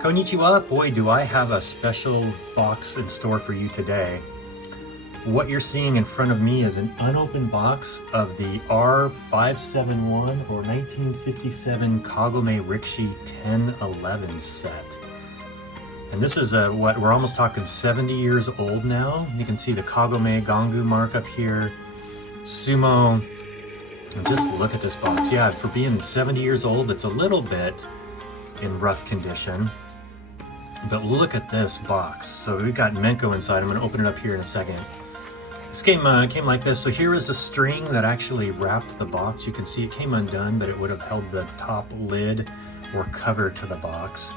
Konnichiwa, boy do I have a special box in store for you today. What you're seeing in front of me is an unopened box of the R571 or 1957 Kagome Rikishi 1011 set. And this is what we're almost talking 70 years old now. You can see the Kagome Gangu mark up here, Sumo, and just look at this box. Yeah, for being 70 years old, it's a little bit in rough condition. But look at this box. So we've got Menko inside. I'm going to open it up here in a second. This came like this. So here is the string that actually wrapped the box. You can see it came undone, but it would have held the top lid or cover to the box.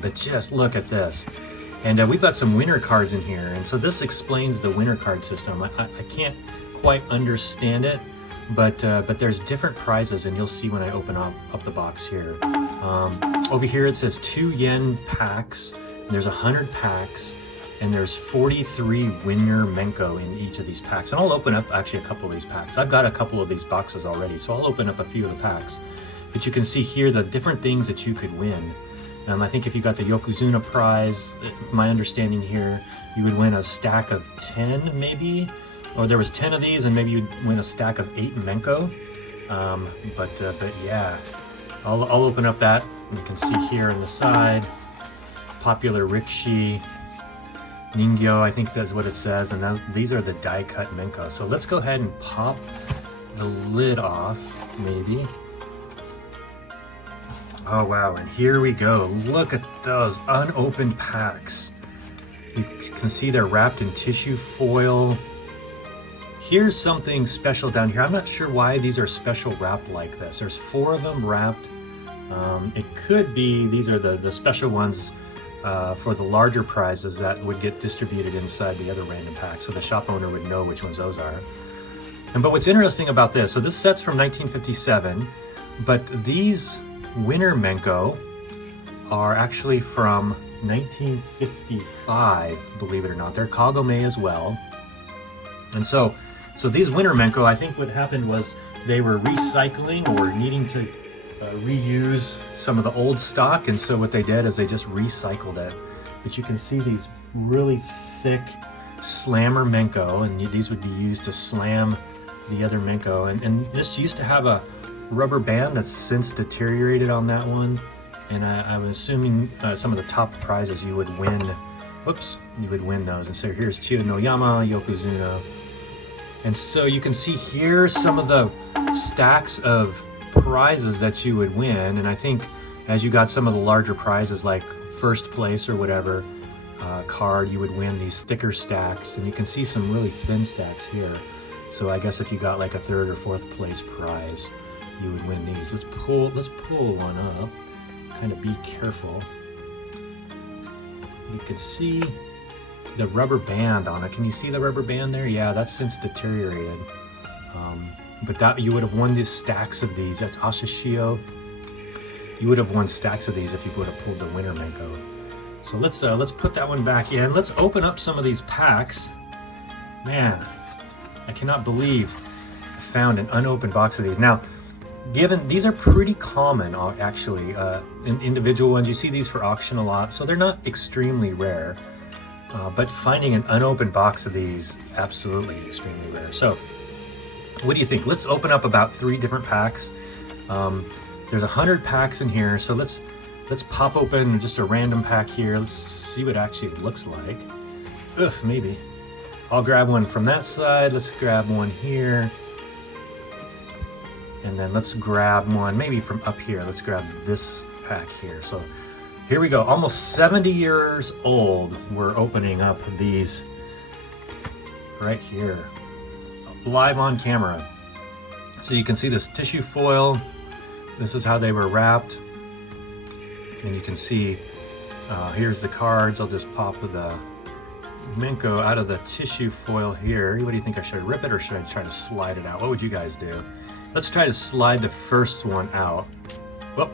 But just look at this. And we've got some winner cards in here. And so this explains the winner card system. I can't quite understand it, but there's different prizes, and you'll see when I open up the box here. Over here it says 2 yen packs, and there's 100 packs, and there's 43 winner Menko in each of these packs. And I'll open up actually a couple of these packs. I've got a couple of these boxes already, so I'll open up a few of the packs. But you can see here the different things that you could win. I think if you got the Yokozuna prize, my understanding here, you would win a stack of 10 maybe, or there was 10 of these and maybe you'd win a stack of 8 Menko. But yeah, I'll open up that. You can see here on the side, popular Rikishi, Ningyo, I think that's what it says, and these are the die cut Menko. So let's go ahead and pop the lid off, maybe. Oh wow, and here we go. Look at those unopened packs. You can see they're wrapped in tissue foil. Here's something special down here. I'm not sure why these are special wrapped like this. There's 4 of them wrapped. It could be these are the special ones for the larger prizes that would get distributed inside the other random packs, so the shop owner would know which ones those are. But what's interesting about this, so this set's from 1957, but these winner Menko are actually from 1955, believe it or not. They're Kagome as well. And so these winner Menko, I think what happened was they were recycling or needing to reuse some of the old stock, and so what they did is they just recycled it. But you can see these really thick slammer Menko, and these would be used to slam the other Menko. And this used to have a rubber band that's since deteriorated on that one, and I'm assuming some of the top prizes you would win. Whoops, you would win those. And so here's Chiyo no Yama, Yokozuna, and so you can see here's some of the stacks of prizes that you would win. And I think as you got some of the larger prizes like first place or whatever card, you would win these thicker stacks, and you can see some really thin stacks here. So I guess if you got like a 3rd or 4th place prize, you would win these. Let's pull one up. Kind of be careful. You can see the rubber band on it. Can you see the rubber band there? Yeah, that's since deteriorated. But that you would have won these stacks of these. That's Ashishio. You would have won stacks of these if you would have pulled the winner Menko. So let's put that one back in. Let's open up some of these packs. Man, I cannot believe I found an unopened box of these. Now, given these are pretty common actually, in individual ones, you see these for auction a lot, so they're not extremely rare. But finding an unopened box of these, absolutely extremely rare. So what do you think? Let's open up about 3 different packs. There's 100 packs in here, so let's pop open just a random pack here. Let's see what it actually looks like. Ugh, maybe. I'll grab one from that side. Let's grab one here. And then let's grab one maybe from up here. Let's grab this pack here. So here we go. Almost 70 years old. We're opening up these right here, live on camera. So you can see this tissue foil. This is how they were wrapped. And you can see, here's the cards. I'll just pop the Menko out of the tissue foil here. What do you think? I should rip it or should I try to slide it out? What would you guys do? Let's try to slide the first one out. Whoop,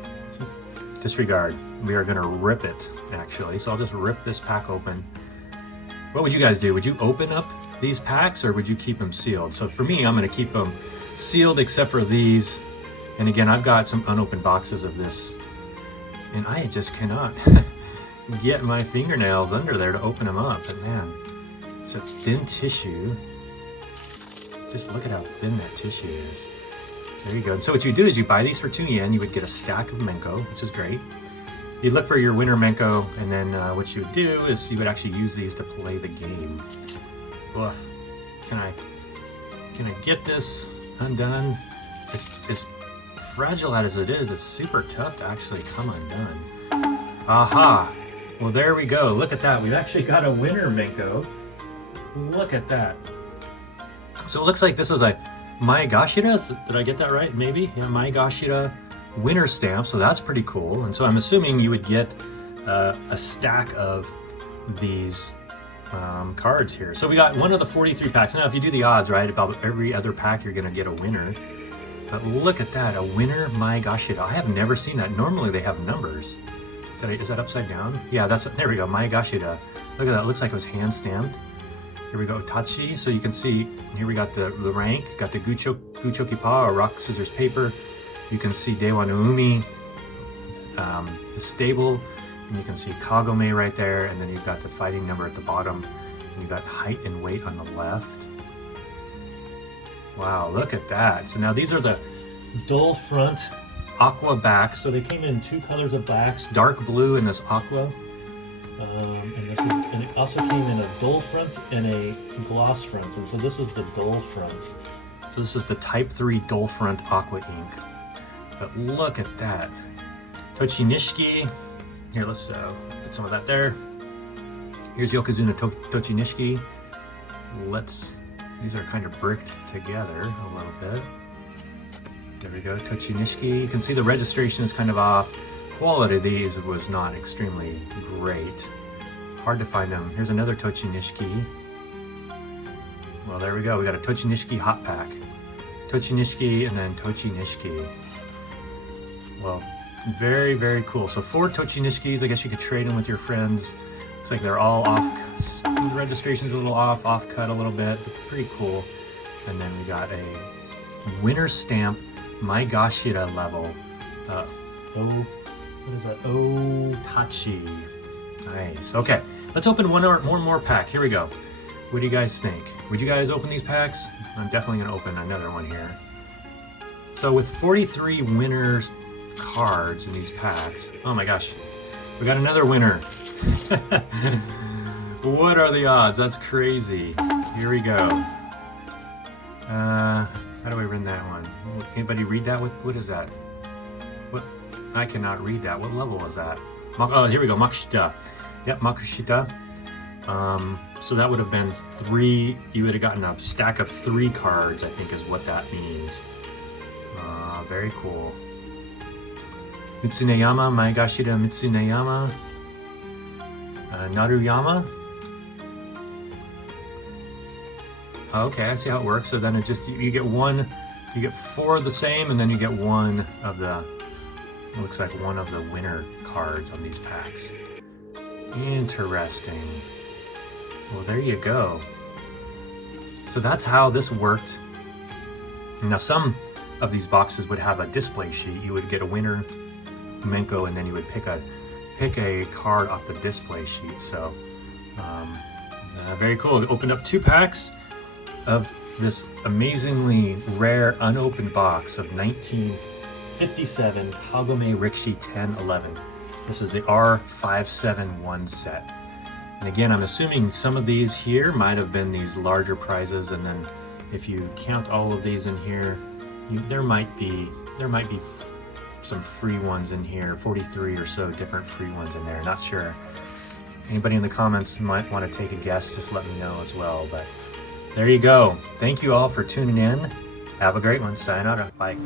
disregard. We are gonna rip it, actually. So I'll just rip this pack open. What would you guys do? Would you open up these packs or would you keep them sealed? So for me, I'm gonna keep them sealed except for these. And again, I've got some unopened boxes of this, and I just cannot get my fingernails under there to open them up. But man, it's a thin tissue. Just look at how thin that tissue is. There you go. And so what you do is you buy these for 2 yen. You would get a stack of Menko, which is great. You look for your winner Menko, and then what you would do is you would actually use these to play the game. Ugh. Can I get this undone? It's fragile as it is, it's super tough to actually come undone. Aha! Well, there we go. Look at that. We've actually got a winner Menko. Look at that. So it looks like this is a Maegashira. Did I get that right? Maybe? Yeah, Maegashira winner stamp. So that's pretty cool. And so I'm assuming you would get a stack of these cards here. So we got one of the 43 packs. Now, if you do the odds, right, about every other pack, you're going to get a winner. But look at that, a winner Maegashira. I have never seen that. Normally they have numbers. Is that upside down? Yeah, there we go, Maegashira. Look at that, it looks like it was hand stamped. Here we go, Tachi. So you can see, here we got the rank, got the Guchokipa, or rock, scissors, paper. You can see Dewa no Umi, the stable, and you can see Kagome right there, and then you've got the fighting number at the bottom, and you've got height and weight on the left. Wow, look at that. So now these are the dull front aqua backs. So they came in 2 colors of backs, dark blue and this aqua. And it also came in a dull front and a gloss front. And so this is the dull front. So this is the Type 3 dull front aqua ink. But look at that. Tochinishiki. Here, let's put some of that there. Here's Yokozuna Tochinishiki. These are kind of bricked together a little bit. There we go, Tochinishiki. You can see the registration is kind of off. Quality of these was not extremely great. Hard to find them. Here's another Tochinishiki. Well, there we go. We got a Tochinishiki hot pack. Tochinishiki and then Tochinishiki. Well, very, very cool. So 4 Tochinishikis. I guess you could trade them with your friends. Looks like they're all off. The registration's a little off cut a little bit. Pretty cool. And then we got a winner stamp Maegashira level. What is that? Oh, Tachi. Nice. Okay, let's open one more pack. Here we go. What do you guys think? Would you guys open these packs? I'm definitely going to open another one here. So with 43 winners cards in these packs, oh my gosh, we got another winner. What are the odds? That's crazy. Here we go. How do we run that one? Anybody read that? What is that? What? I cannot read that. What level is that? Oh, here we go. Makushita. Yep, Makushita. So that would have been 3. You would have gotten a stack of 3 cards, I think is what that means. Very cool. Mitsuneyama, Maegashira Mitsuneyama. Naruyama. Okay, I see how it works. So then it just, you get 4 of the same, and then you get 1 of the, it looks like 1 of the winner cards on these packs. Interesting. Well, there you go. So that's how this worked. Now some of these boxes would have a display sheet. You would get a winner Menko, and then you would pick a card off the display sheet. So very cool. We opened up 2 packs of this amazingly rare unopened box of 1957 Kagome Rikishi 1011. This is the R571 set. And again, I'm assuming some of these here might have been these larger prizes, and then if you count all of these in here, there might be some free ones in here, 43 or so different free ones in there. Not sure. Anybody in the comments might want to take a guess, just let me know as well. But there you go. Thank you all for tuning in. Have a great one. Sayonara. Bye.